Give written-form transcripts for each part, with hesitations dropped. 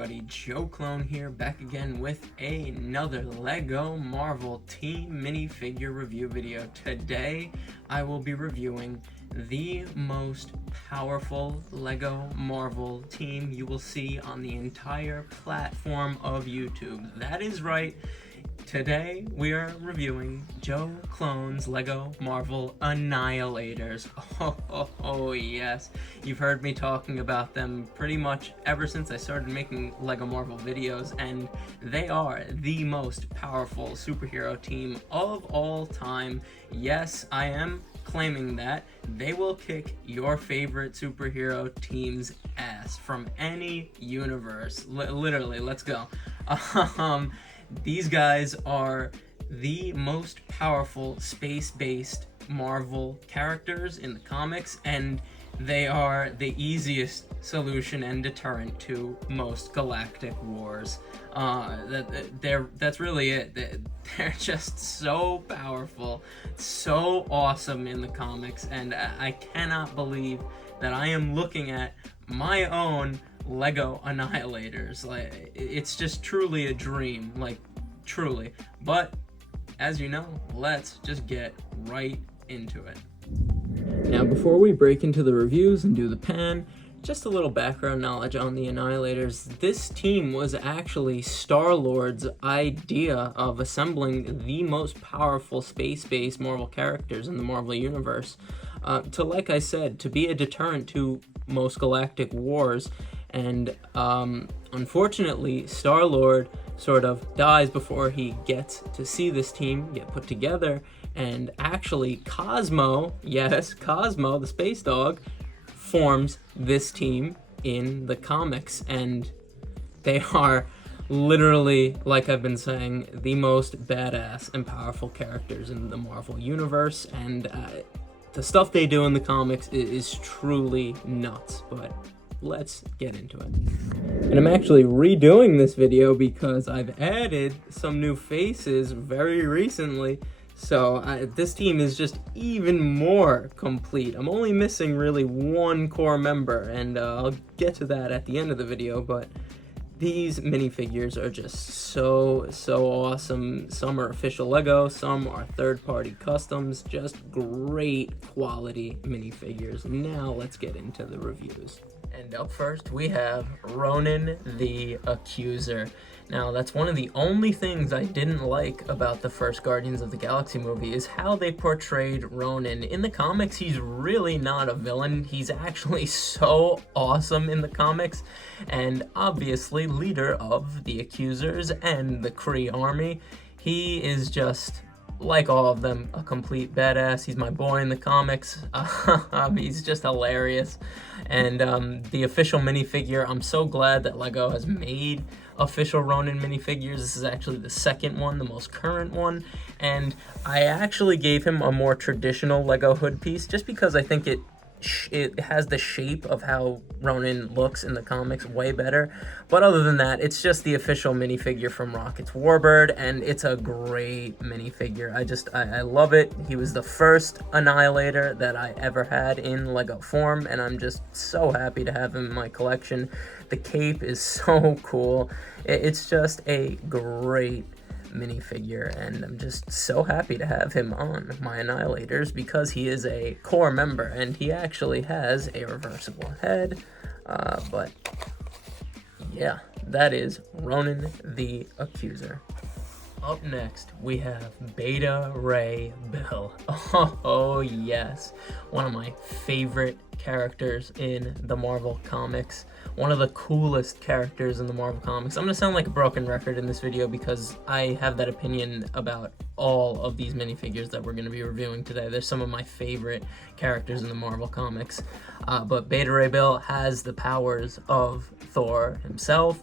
everybody, Joe Clone here, back again with another LEGO Marvel Team minifigure review video. Today, I will be reviewing the most powerful LEGO Marvel team you will see on the entire platform of YouTube. That is right. Today, we are reviewing Joe Clone's LEGO Marvel Annihilators. Oh, yes. You've heard me talking about them pretty much ever since I started making LEGO Marvel videos, and they are the most powerful superhero team of all time. Yes, I am claiming that they will kick your favorite superhero team's ass from any universe. Literally, let's go. These guys are the most powerful space-based Marvel characters in the comics, and they are the easiest solution and deterrent to most galactic wars. That's really it. They're just so powerful, so awesome in the comics, and I cannot believe that I am looking at my own LEGO Annihilators. Like, it's just truly a dream, like, truly. But as you know, let's just get right into it. Now, before we break into the reviews and do the pan, just a little background knowledge on the Annihilators. This team was actually Star-Lord's idea of assembling the most powerful space-based Marvel characters in the Marvel Universe. Like I said, to be a deterrent to most galactic wars. And unfortunately, Star-Lord sort of dies before he gets to see this team get put together. And actually, Cosmo, yes, Cosmo, the space dog, forms this team in the comics. And they are literally, like I've been saying, the most badass and powerful characters in the Marvel Universe. And the stuff they do in the comics is truly nuts. But let's get into it. And I'm actually redoing this video because I've added some new faces very recently. So this team is just even more complete. I'm only missing really one core member, and I'll get to that at the end of the video, but these minifigures are just so awesome. Some are official LEGO, some are third-party customs, just great quality minifigures. Now let's get into the reviews. And up first, we have Ronin the Accuser. Now, that's one of the only things I didn't like about the first Guardians of the Galaxy movie is how they portrayed Ronin. In the comics, he's really not a villain. He's actually so awesome in the comics, and obviously leader of the Accusers and the Kree army. He is just, like all of them, a complete badass. He's my boy in the comics. He's just hilarious. And the official minifigure, I'm so glad that LEGO has made official Ronin minifigures. This is actually the second one, the most current one. And I actually gave him a more traditional LEGO hood piece just because I think it has the shape of how Ronin looks in the comics way better. But other than that, it's just the official minifigure from Rocket's Warbird, and it's a great minifigure. I love it. He was the first Annihilator that I ever had in LEGO form, and I'm just so happy to have him in my collection. The cape is so cool. It's just a great minifigure, and I'm just so happy to have him on my Annihilators because he is a core member, and he actually has a reversible head. But yeah, that is Ronin the Accuser. Up next, we have Beta Ray Bill. Oh yes, one of my favorite characters in the Marvel Comics. One of the coolest characters in the Marvel Comics. I'm going to sound like a broken record in this video because I have that opinion about all of these minifigures that we're going to be reviewing today. They're some of my favorite characters in the Marvel Comics. But Beta Ray Bill has the powers of Thor himself.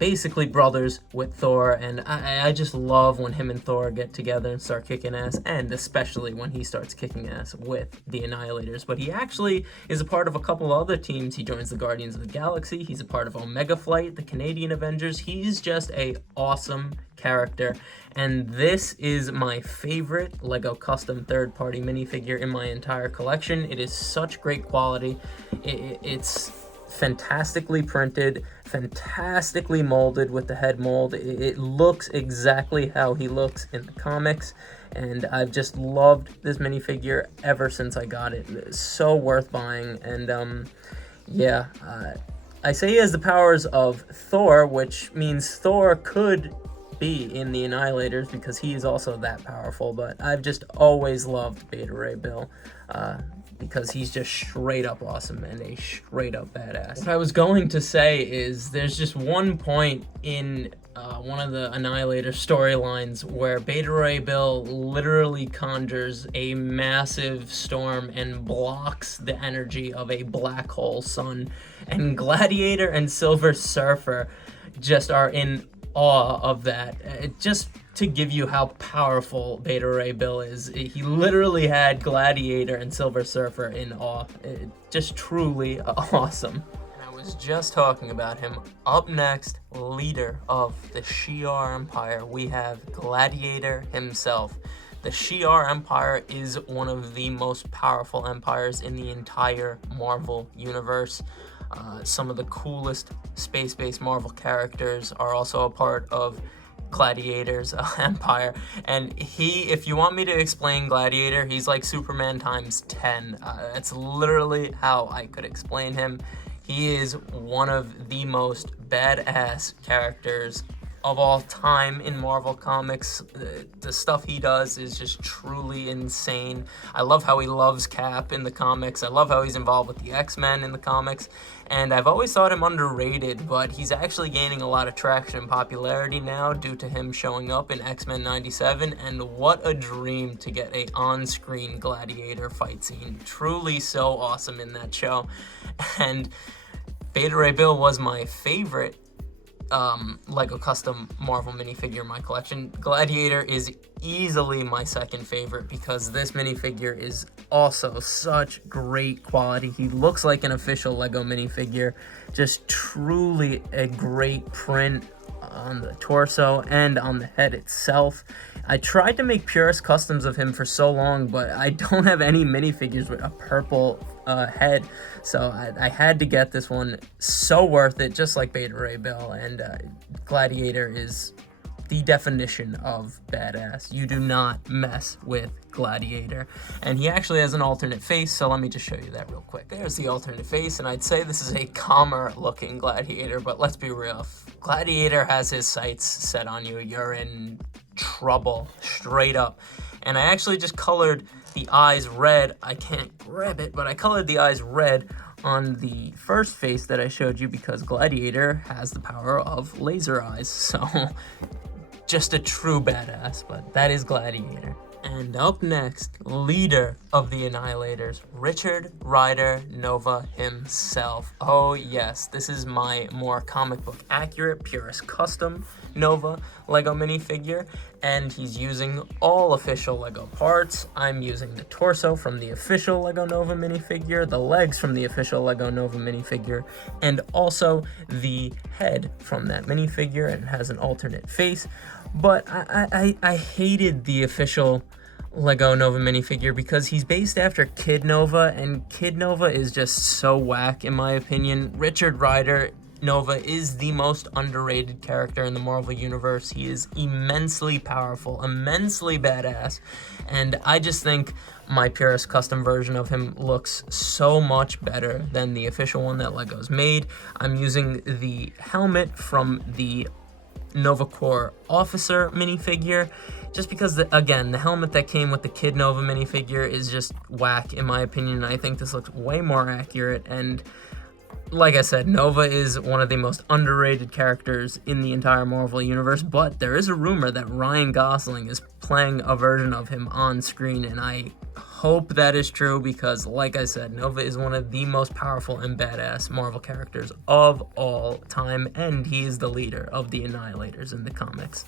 Basically brothers with Thor, and I just love when him and Thor get together and start kicking ass, and especially when he starts kicking ass with the Annihilators. But he actually is a part of a couple other teams. He joins the Guardians of the Galaxy. He's a part of Omega Flight, the Canadian Avengers. He's just a awesome character, and this is my favorite LEGO custom third-party minifigure in my entire collection. It is such great quality. It's fantastically printed, fantastically molded with the head mold. It looks exactly how he looks in the comics, and I've just loved this minifigure ever since I got it. It's so worth buying, and yeah, I say he has the powers of Thor, which means Thor could be in the Annihilators because he is also that powerful, but I've just always loved Beta Ray Bill because he's just straight up awesome and a straight up badass. What I was going to say is there's just one point in one of the Annihilator storylines where Beta Ray Bill literally conjures a massive storm and blocks the energy of a black hole sun, and Gladiator and Silver Surfer just are in awe of that. Just to give you how powerful Beta Ray Bill is, he literally had Gladiator and Silver Surfer in awe. Just truly awesome. And I was just talking about him. Up next, leader of the Shi'ar Empire, we have Gladiator himself. The Shi'ar Empire is one of the most powerful empires in the entire Marvel universe. Some of the coolest space-based Marvel characters are also a part of Gladiator's empire, and if you want me to explain Gladiator, he's like Superman times 10. That's literally how I could explain him. He is one of the most badass characters of all time in Marvel Comics. The stuff he does is just truly insane. I love how he loves Cap in the comics. I love how he's involved with the X-Men in the comics. And I've always thought him underrated, but he's actually gaining a lot of traction and popularity now due to him showing up in X-Men 97. And what a dream to get a on-screen Gladiator fight scene. Truly so awesome in that show. And Beta Ray Bill was my favorite LEGO custom Marvel minifigure in my collection. Gladiator is easily my second favorite because this minifigure is also such great quality. He looks like an official LEGO minifigure, just truly a great print on the torso and on the head itself. I tried to make purist customs of him for so long, but I don't have any minifigures with a purple head, so I had to get this one. So worth it, just like Beta Ray Bill, and Gladiator is the definition of badass. You do not mess with Gladiator. And he actually has an alternate face, so let me just show you that real quick. There's the alternate face, and I'd say this is a calmer looking Gladiator, but let's be real. If Gladiator has his sights set on you, you're in trouble, straight up. And I actually just colored the eyes red. I can't grab it, but I colored the eyes red on the first face that I showed you because Gladiator has the power of laser eyes. So just a true badass, but that is Gladiator. And up next, leader of the Annihilators, Richard Rider Nova himself. Oh yes, this is my more comic book accurate, purist custom Nova LEGO minifigure, and he's using all official LEGO parts. I'm using the torso from the official LEGO Nova minifigure, the legs from the official LEGO Nova minifigure, and also the head from that minifigure, and it has an alternate face. But I hated the official LEGO Nova minifigure because he's based after Kid Nova, and Kid Nova is just so whack in my opinion. Richard Rider Nova is the most underrated character in the Marvel Universe. He is immensely powerful, immensely badass, and I just think my purist custom version of him looks so much better than the official one that LEGO's made. I'm using the helmet from the Nova Corps Officer minifigure, just because, again, the helmet that came with the Kid Nova minifigure is just whack in my opinion. I think this looks way more accurate, and like I said, Nova is one of the most underrated characters in the entire Marvel Universe, but there is a rumor that Ryan Gosling is playing a version of him on screen, and I hope that is true because, like I said, Nova is one of the most powerful and badass Marvel characters of all time, and he is the leader of the Annihilators in the comics.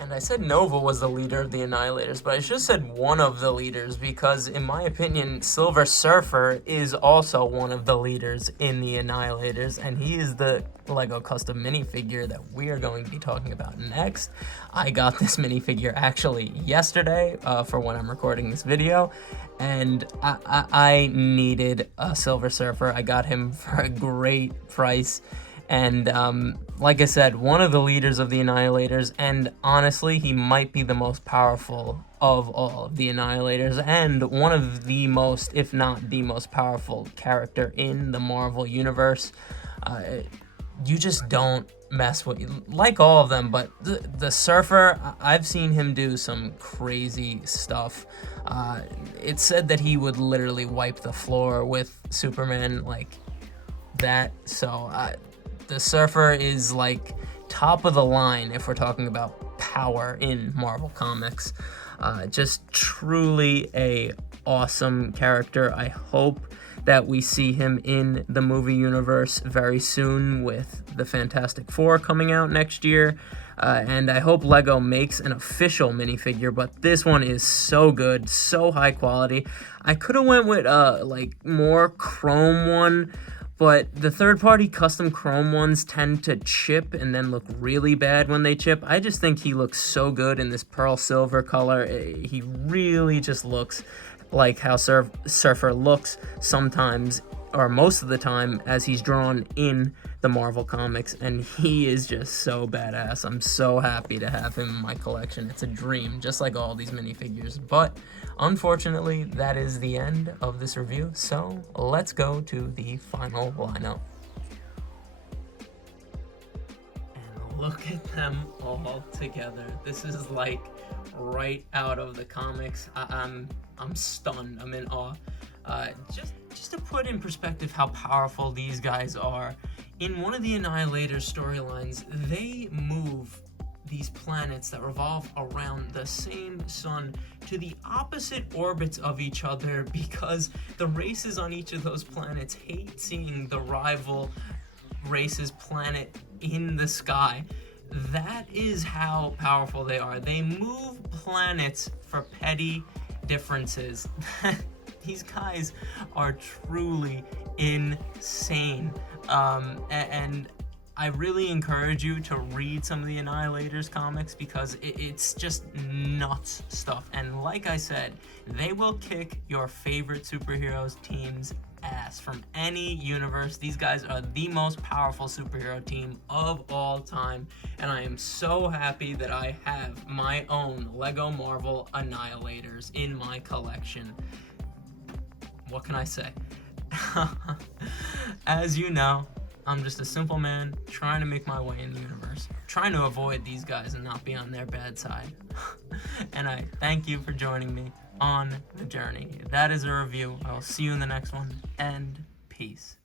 And And I said Nova was the leader of the Annihilators, but I should have said one of the leaders, because in my opinion, Silver Surfer is also one of the leaders in the Annihilators, and he is the LEGO custom minifigure that we are going to be talking about next. I got this minifigure actually yesterday for when I'm recording this video, and I needed a Silver Surfer. I got him for a great price. And like I said, one of the leaders of the Annihilators, and honestly, he might be the most powerful of all of the Annihilators, and one of the most, if not the most powerful character in the Marvel Universe. You just don't mess with, like all of them, but the Surfer, I've seen him do some crazy stuff. It's said that he would literally wipe the floor with Superman like that, so the Surfer is like top of the line if we're talking about power in Marvel Comics. Just truly a awesome character. I hope that we see him in the movie universe very soon with the Fantastic Four coming out next year. And I hope LEGO makes an official minifigure, but this one is so good, so high quality. I could have went with like more chrome one, but the third-party custom chrome ones tend to chip and then look really bad when they chip. I just think he looks so good in this pearl silver color. He really just looks like how Surfer looks sometimes, or most of the time, as he's drawn in the Marvel Comics, and he is just so badass. I'm so happy to have him in my collection. It's a dream, just like all these minifigures. But unfortunately, that is the end of this review, so let's go to the final lineup. And look at them all together. This is like right out of the comics. I'm stunned. I'm in awe. Just to put in perspective how powerful these guys are, in one of the Annihilators storylines, they move these planets that revolve around the same sun to the opposite orbits of each other, because the races on each of those planets hate seeing the rival race's planet in the sky. That is how powerful they are. They move planets for petty differences. These guys are truly insane. And I really encourage you to read some of the Annihilators comics, because it's just nuts stuff. And like I said, they will kick your favorite superheroes team's ass from any universe. These guys are the most powerful superhero team of all time, and I am so happy that I have my own LEGO Marvel Annihilators in my collection. What can I say? As you know, I'm just a simple man trying to make my way in the universe, trying to avoid these guys and not be on their bad side. And I thank you for joining me on the journey. That is a review. I will see you in the next one, and peace.